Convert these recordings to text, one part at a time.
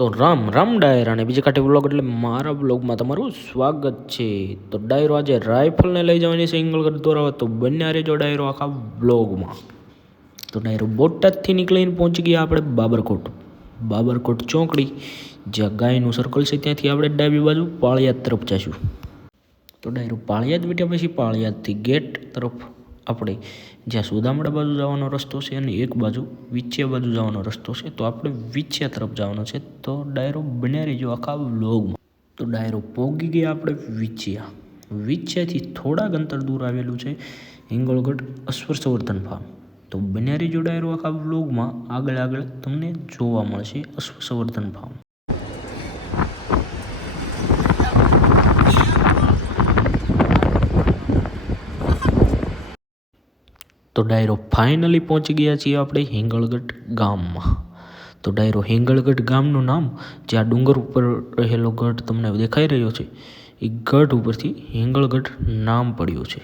તો રામ રામ ડાયર અને બીજા કાંઠે વ્લોગ એટલે મારા વ્લોગમાં તમારું સ્વાગત છે. તો ડાયરો આજે રાઇફલને લઈ જવાની છે હિંગળગઢ દોરાવા, તો બન્યા રહેજો ડાયરો આખા વ્લોગમાં. તો ડાયરો બોટાદથી નીકળીને પહોંચી ગયા આપણે બાબરકોટ ચોકડી, જ્યાં ગાયનું સર્કલ છે ત્યાંથી આપણે ડાબી બાજુ પાળિયાદ તરફ જઈશું. તો ડાયરો પાળિયાદ બેઠ્યા પછી પાળિયાદથી ગેટ તરફ આપણે જ્યાં સુદામડા બાજુ જવાનો રસ્તો છે અને એક બાજુ વિછિયા બાજુ જવાનો રસ્તો છે, તો આપણે વિછિયા તરફ જવાનો છે. તો ડાયરો બન્યા રહેજો આખા વ્લોગમાં. તો ડાયરો પહોંચી ગયા આપણે વિછિયાથી થોડાક અંતર દૂર આવેલું છે હિંગળગઢ અશ્વસંવર્ધન ફાર્મ. તો બન્યા રહેજો ડાયરો આખા વ્લોગમાં. આગળ તમને જોવા મળશે અશ્વસંવર્ધન ફાર્મ. તો ડાયરો ફાઇનલી પહોંચી ગયા છીએ આપણે હિંગળગઢ ગામમાં. તો ડાયરો હિંગળગઢ ગામનું નામ, જે આ ડુંગર ઉપર રહેલો ગઢ તમને દેખાઈ રહ્યો છે, એ ગઢ ઉપરથી હિંગળગઢ નામ પડ્યું છે.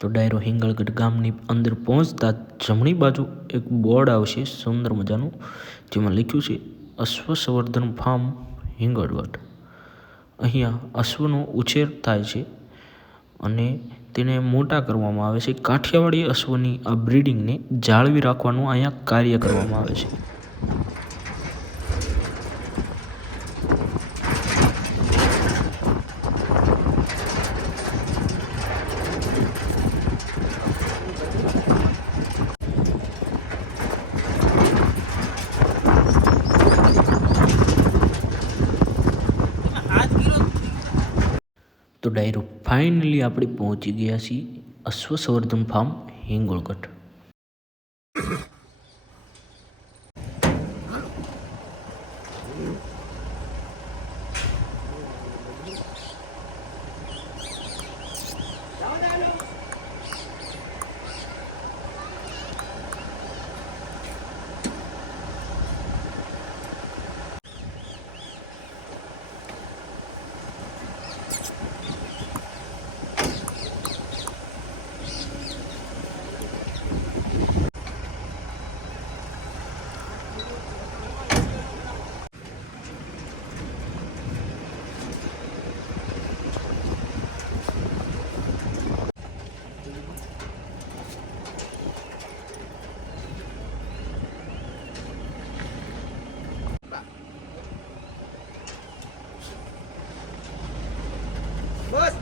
તો ડાયરો હિંગળગઢ ગામની અંદર પહોંચતા જમણી બાજુ એક બોર્ડ આવશે સુંદર મજાનું, જેમાં લખ્યું છે અશ્વસંવર્ધન ફાર્મ હિંગળગઢ. અહીંયા અશ્વનો ઉછેર થાય છે અને તેને મોટા કરવામાં આવે છે. કાઠિયાવાડી અશ્વની આ બ્રીડિંગને જાળવી રાખવાનું અહીંયા કાર્ય કરવામાં આવે છે. તો ડાયરો ફાઇનલી આપણે પહોંચી ગયા છીએ અશ્વસંવર્ધન ફાર્મ હિંગળગઢ.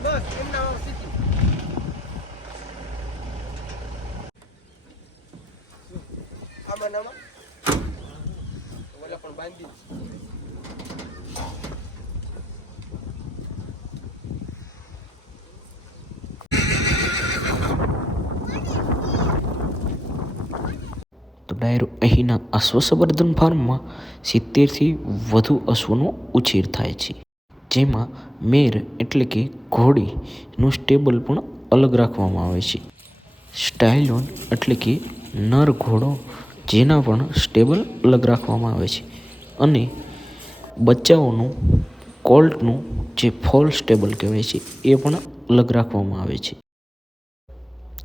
બસ એમના સીધી આમાં ઓલા પણ બાંધી. તો ડાયરો અહીંના અશ્વસંવર્ધન ફાર્મમાં 70થી વધુ અશ્વનો ઉછેર થાય છે, જેમાં મેર એટલે કે ઘોડીનું સ્ટેબલ પણ અલગ રાખવામાં આવે છે. સ્ટાયલોન એટલે કે નર ઘોડો, જેના પણ સ્ટેબલ અલગ રાખવામાં આવે છે. અને બચ્ચાઓનું કોલ્ટનું જે ફોલ સ્ટેબલ કહેવાય છે, એ પણ અલગ રાખવામાં આવે છે.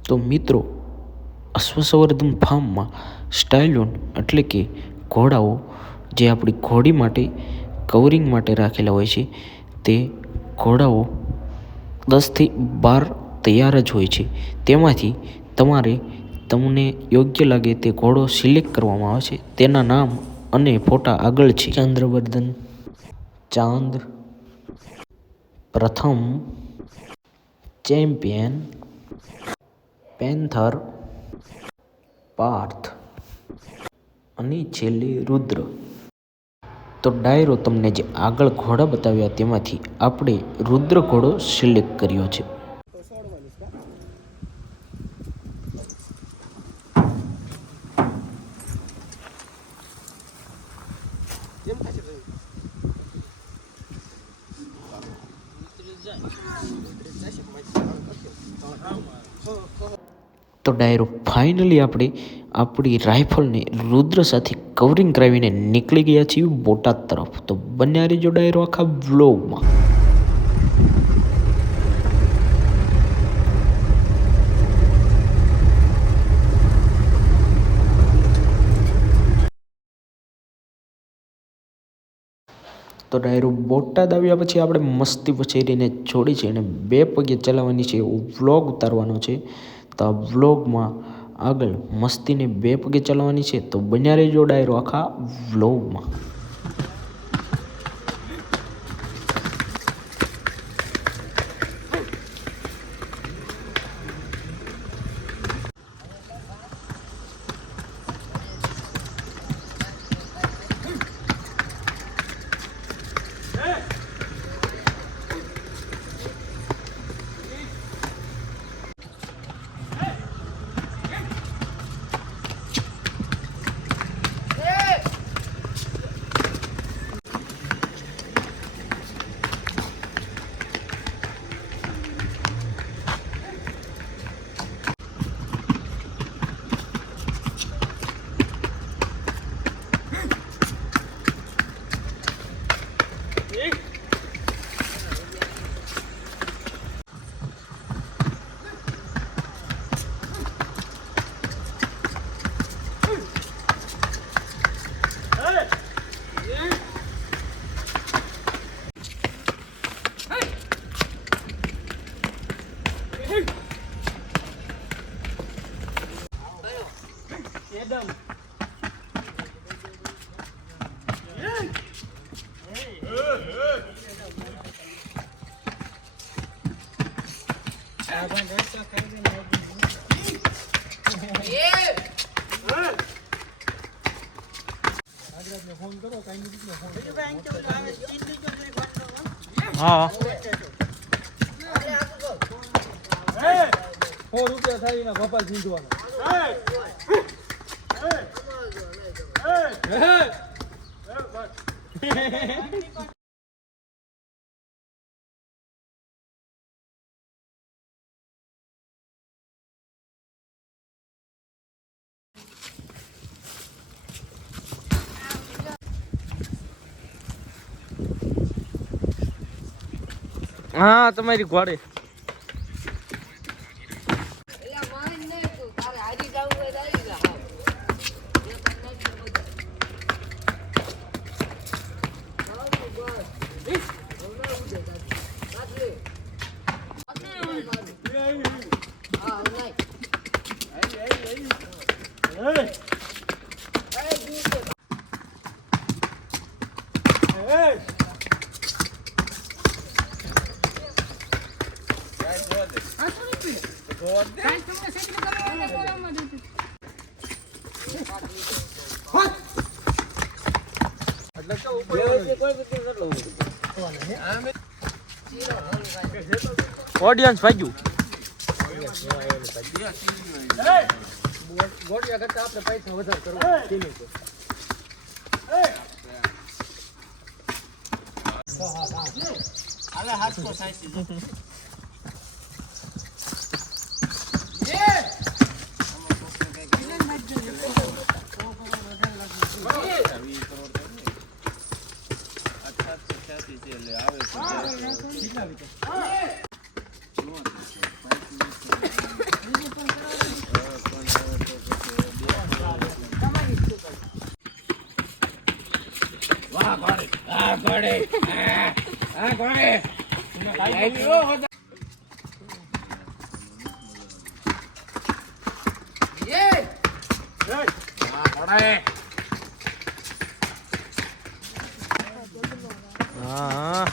તો મિત્રો, અશ્વસંવર્ધન ફાર્મમાં સ્ટાયલોન એટલે કે ઘોડાઓ, જે આપણી ઘોડી માટે કવરિંગ માટે રાખેલા હોય છે, તે ઘોડાઓ 10થી 12 તૈયાર જ હોય છે. તેમાંથી તમને યોગ્ય લાગે તે ઘોડો સિલેક્ટ કરવામાં આવે છે. તેના નામ અને ફોટા આગળ છે: ચંદ્રવર્ધન, ચાંદ, પ્રથમ, ચેમ્પિયન, પેન્થર, પાર્થ અને છેલ્લે રુદ્ર. તો ડાયરો તમને જે આગળ ઘોડા બતાવ્યા તેમાંથી આપણે રુદ્ર ઘોડો સિલેક્ટ કર્યો છે. તો ડાયરો ફાઇનલી આપણે આપણી રાઇફલને રુદ્ર સાથે કવરિંગ કરાવીને નીકળી ગયા છીએ બોટાદ તરફ. તો બન્યા રહેજો ડાયરો આખા વ્લોગમાં. તો ડાયરો બોટાદ આવ્યા પછી આપણે મસ્તી વછેરીને છોડી છે અને 2 પગે ચલાવવાની છે એવો વ્લોગ ઉતારવાનો છે. તો આ વ્લોગમાં આગળ મસ્તીને 2 પગે ચલાવવાની છે. તો બન્યા રહેજો ડાયરો આખા વ્લોગમાં. હા ₹4 થાય એના ગોપાલ ઝીંડવાનો. હા તમારી ઘોડે ઓડિયન્સ ભાગ્યું ગોળિયા કરતા આપણે પૈસા વધારે કરવા તેની છે. હા